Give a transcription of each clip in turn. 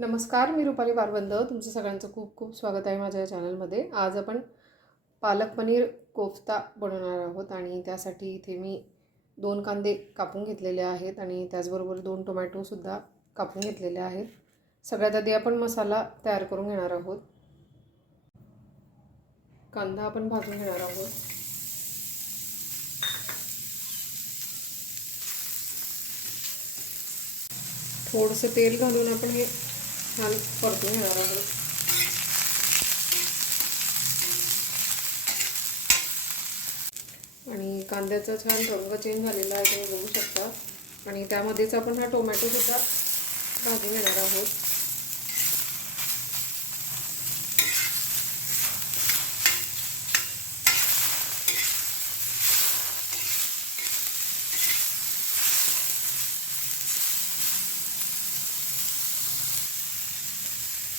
नमस्कार, मी रुपाली बारबंद. तुमचं सगळ्यांचं खूप खूप स्वागत आहे माझ्या चॅनलमध्ये. आज आपण पालक पनीर कोफ्ता बनवणार आहोत आणि त्यासाठी इथे मी 2 कांदे कापून घेतलेले आहेत आणि त्याचबरोबर 2 टोमॅटोसुद्धा कापून घेतलेले आहेत. सगळ्यात आधी आपण मसाला तयार करून घेणार आहोत. कांदा आपण भाजून घेणार आहोत. थोडंसं तेल घालून आपण हे छान परतून घेणार आहोत. आणि कांद्याचा छान रंग चेंज झालेला आहे, तुम्ही बघू शकता. आणि त्यामध्येच आपण हा टोमॅटोसुद्धा भाजून घेणार आहोत.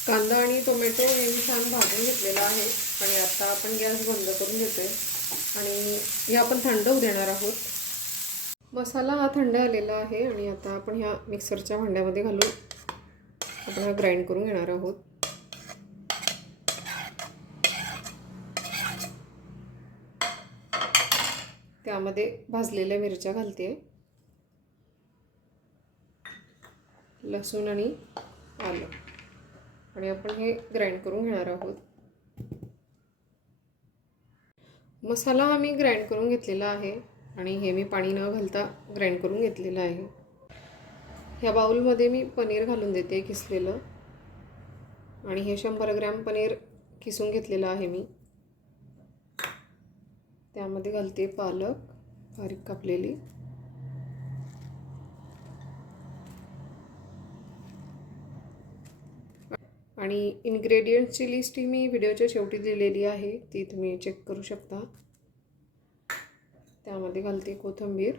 कांदा आणि टोमॅटो हे मी छान भाजून घेतलेला आहे आणि आता आपण गॅस बंद करून घेतोय आणि हे आपण थंड होऊ देणार आहोत. मसाला हा थंड आलेला आहे आणि आता आपण ह्या मिक्सरच्या भांड्यामध्ये घालून आपण हा ग्राइंड करून घेणार आहोत. त्यामध्ये भाजलेल्या मिरच्या घालते, लसूण आणि आलं, आणि आपण हे ग्राइंड करून घेणार आहोत. मसाला हा मी ग्राइंड करून घेतलेला आहे आणि हे मी पाणी न घालता ग्राइंड करून घेतलेलं आहे. ह्या बाउलमध्ये मी पनीर घालून देते किसलेलं, आणि हे 100 ग्रॅम पनीर किसून घेतलेलं आहे मी. त्यामध्ये घालते पालक बारीक कापलेली, आणि इन्ग्रेडियंट्सची लिस्ट ही मी व्हिडिओच्या शेवटी दिलेली आहे, ती तुम्ही चेक करू शकता. त्यामध्ये घालते कोथिंबीर.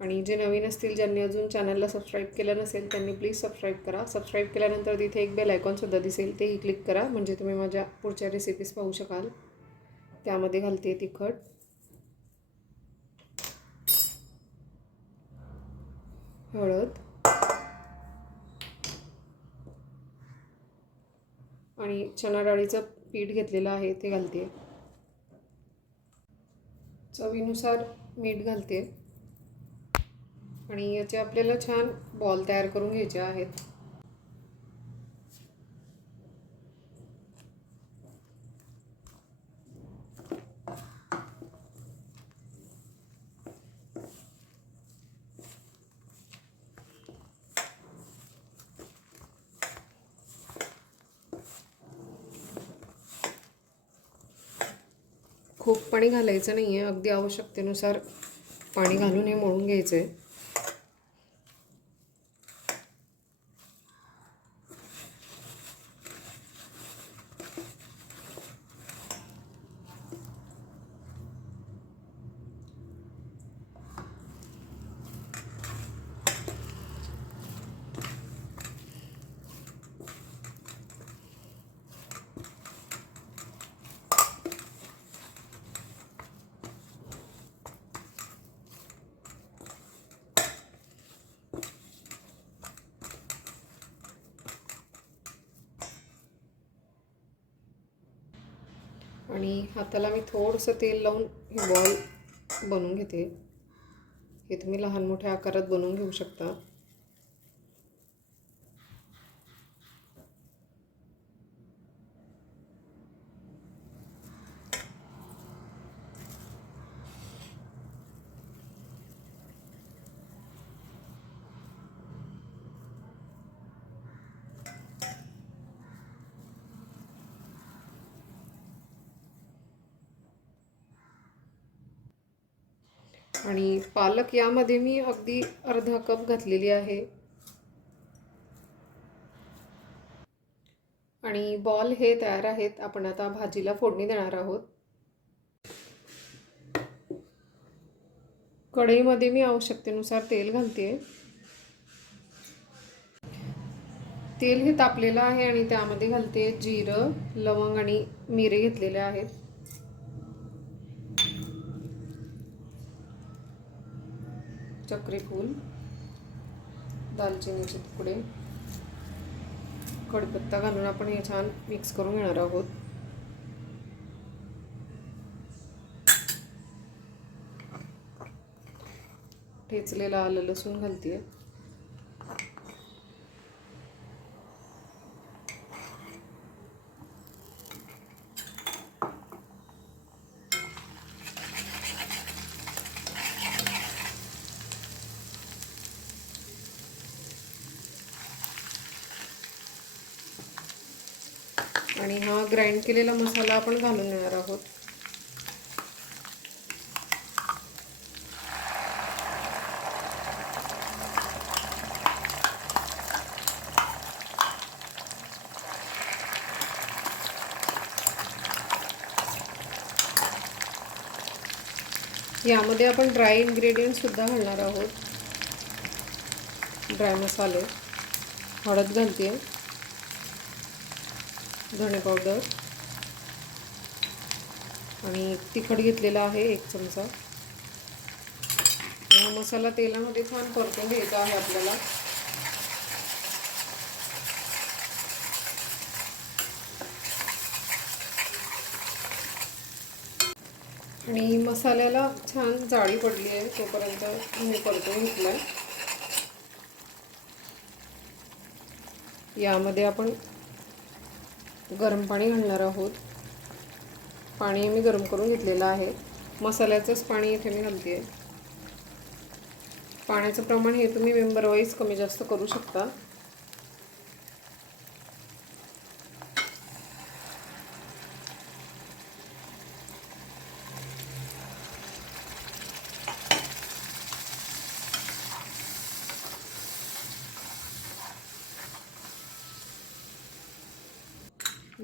आणि जे नवीन असतील, ज्यांनी अजून चॅनलला सबस्क्राईब केलं नसेल, त्यांनी प्लीज सबस्क्राईब करा. सबस्क्राईब केल्यानंतर तिथे एक बेल आयकॉनसुद्धा दिसेल, तेही क्लिक करा, म्हणजे तुम्ही माझ्या पुढच्या रेसिपीज पाहू शकाल. त्यामध्ये घालते तिखट, हळद आणि चणा डाळीचं पीठ घेतलेलं आहे ते घालते. चवीनुसार मीठ घालते आणि याचे आपल्याला छान बॉल तयार करून घ्यायचे आहेत. खूप पाणी घालायचं नाही आहे, अगदी आवश्यकतेनुसार पाणी घालून हे मळून घ्यायचं आहे. आणि हाताला मी थोडंसं तेल लावून हे बॉल बनवून घेते. हे तुम्ही लहान मोठ्या आकारात बनवून घेऊ शकता. आणि पालक यामध्ये मी अगदी अर्धा कप घातलेली आहे. आणि बॉल हे तयार आहेत. आपण आता भाजीला फोडणी देणार आहोत. कढईमध्ये मी आवश्यकतेनुसार तेल घालते. तेल हे तापलेलं आहे आणि त्यामध्ये घालते जिरं, लवंग आणि मिरे घेतलेले आहेत. चक्रीफूल, दालचिनीचे तुकडे, कढीपत्ता घालून आपण हे छान मिक्स करून घेणार आहोत. ठेचलेला आलं लसूण घालते. आणि हा ग्राइंड केलेला मसाला आपण घालून देणार आहोत. यामध्ये आपण ड्राय इन्ग्रेडियंट सुद्धा घालणार आहोत. ड्राय मसाले, हळद घालते, धणे पावडर आणि तिखट घेतलेला आहे 1 चमचा. मसाला तेलामध्ये छान परतून घ्यायचा आहे आपल्याला. आणि मसाल्याला छान जाळी पडली आहे तोपर्यंत मी परतून घेतलाय. यामध्ये आपण गरम पाणी घालणार आहोत. पाणी मी गरम करून घेतलेलं आहे. मसाल्याचंच पाणी इथे मी घालते. पाण्याचं प्रमाण हे तुम्ही मेंबर वाईज कमी जास्त करू शकता.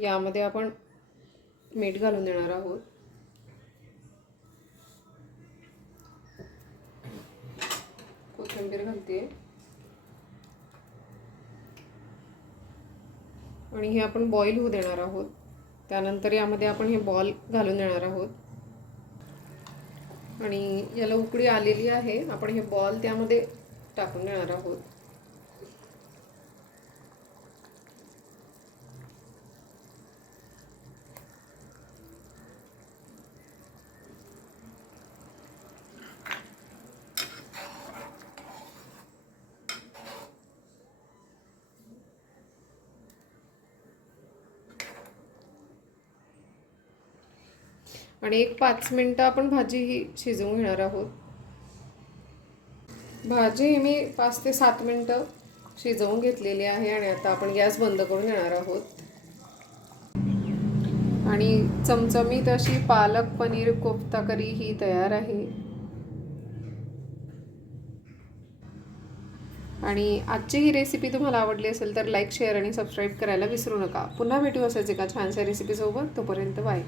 यामध्ये आपण मीठ घालून देणार आहोत. कोथिंबीर घालते आणि हे आपण बॉईल होऊ देणार आहोत. त्यानंतर यामध्ये आपण हे बॉल घालून देणार आहोत आणि याला उकळी आलेली आहे. आपण हे बॉल त्यामध्ये टाकून देणार आहोत. आणि एक 5 मिनिटं आपण भाजी ही शिजवून घेणार आहोत. भाजी मी 5 ते 7 मिनिटं शिजवून घेतलेली आहे आणि आता आपण गॅस बंद करून देणार आहोत. आणि चमचमीत अशी पालक पनीर कोफ्ता करी ही तयार आहे. आणि आजची ही रेसिपी तुम्हाला आवडली असेल तर लाईक, शेअर आणि सबस्क्राईब करायला विसरू नका. पुन्हा भेटू असाच एका छानशा रेसिपीसोबत. तोपर्यंत बाय.